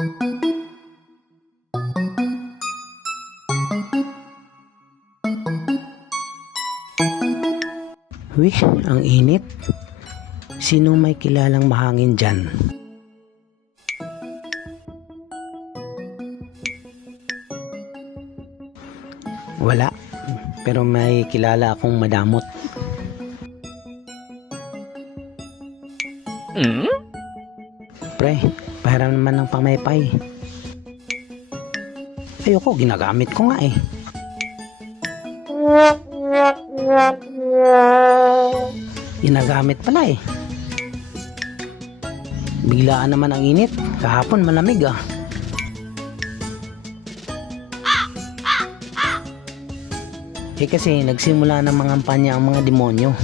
Wih, ang init. Sinong may kilalang mahangin dyan? Wala, pero may kilala akong madamot. Pre, pahiram naman ng pamaypay. Ayoko, ginagamit ko nga eh. Ginagamit pala eh. Biglaan naman ang init. Kahapon malamig ah. Eh kasi nagsimula ng mga kampanya ang mga demonyo.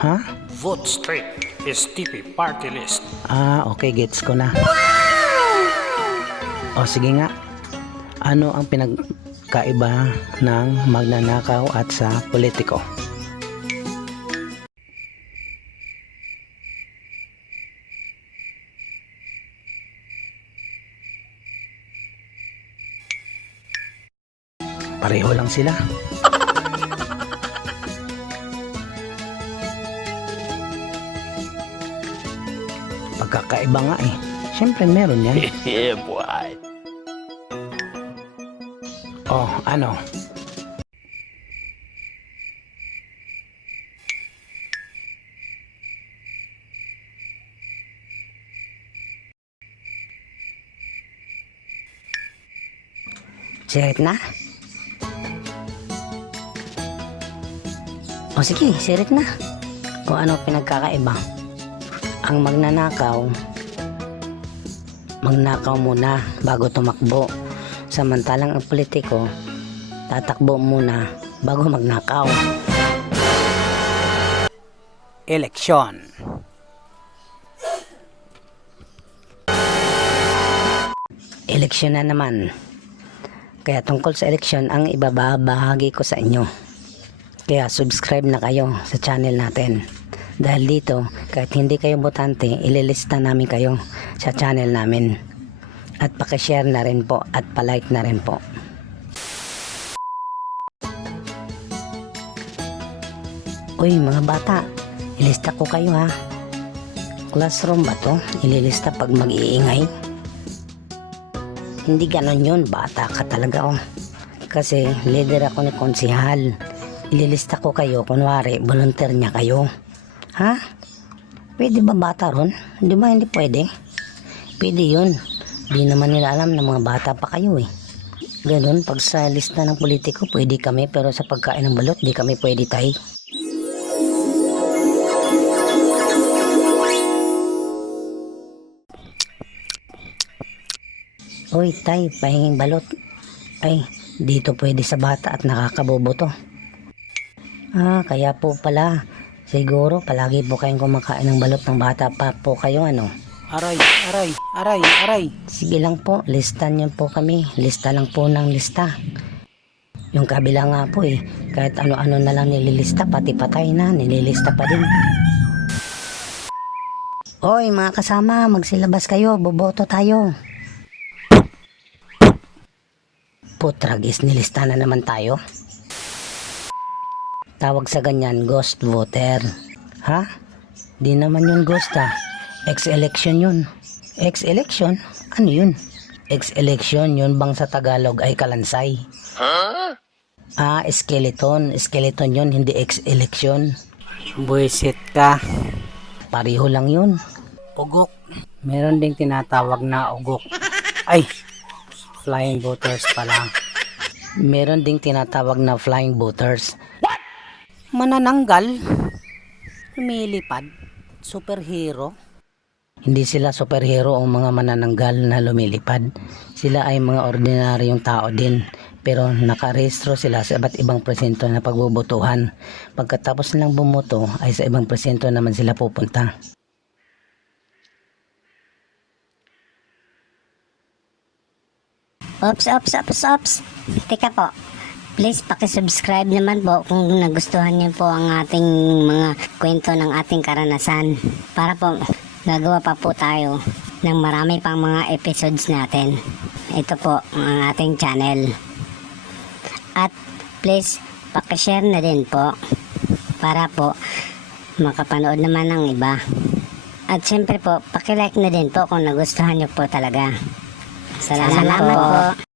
Ha? Vote straight STP party list. Ah, okay, gets ko na. O sige nga. Ano ang pinagkaiba ng magnanakaw at sa politiko? Pareho lang sila. Pagkakaiba nga eh. Siyempre meron yan. Yeah, boy. Oh, ano? Sirit na? O sige, sirit na. O ano pinagkakaiba? Ang magnanakaw muna bago tumakbo. Samantalang ang politiko, tatakbo muna bago magnakaw. Eleksyon. Eleksyon na naman. Kaya tungkol sa eleksyon ang ibabahagi ko sa inyo. Kaya subscribe na kayo sa channel natin. Dahil dito, kahit hindi kayo botante, ililista namin kayo sa channel namin. At pakishare na rin po at palike na rin po. Uy mga bata, ilista ko kayo ha. Classroom ba to? Ililista pag mag-iingay? Hindi ganon yun, bata ka talaga oh. Kasi leader ako ni konsihal. Ililista ko kayo, kunwari volunteer niya kayo. Ha? Pwede ba bata ron? Di ba hindi pwede? Pwede yun. Di naman nila alam na mga bata pa kayo eh. Ganun, pag sa lista ng politiko pwede kami, pero sa pagkain ng balot di kami pwede tay. Uy tay, pahinging balot. Ay, dito pwede sa bata at nakakabobo to. Ah, kaya po pala. Siguro palagi po kayong kumakain ng balot ng bata pa po kayo ano. Aray, aray, aray, aray. Sige lang po, listan niyo po kami. Lista lang po ng lista. Yung kabila nga po eh, kahit ano-ano na lang nililista, pati patay na, nililista pa din. Oy mga kasama, magsilabas kayo, boboto tayo. Putragis, nilista na naman tayo. Tawag sa ganyan, ghost voter. Ha? Di naman yun ghost ah. Ex-election yun. Ex-election? Ano yun? Ex-election yun bang sa Tagalog ay kalansay? Huh? Ah, skeleton. Skeleton yun, hindi ex-election. Buisit ka. Pareho lang yun. Ugok. Meron ding tinatawag na ugok. Ay, flying voters pala. Meron ding tinatawag na flying voters. Manananggal. Lumilipad. Superhero. Hindi sila superhero o mga manananggal na lumilipad. Sila ay mga ordinaryong tao din. Pero nakarehistro sila sa iba't ibang presinto na pagbobotohan. Pagkatapos nilang bumoto ay sa ibang presinto naman sila pupunta. Ops. Teka po. Please pakisubscribe naman po kung nagustuhan niyo po ang ating mga kwento ng ating karanasan. Para po gagawa pa po tayo ng marami pang mga episodes natin. Ito po ang ating channel. At please, pakishare na din po para po makapanood naman ng iba. At syempre po, pakilike na din po kung nagustuhan nyo po talaga. Salamat po.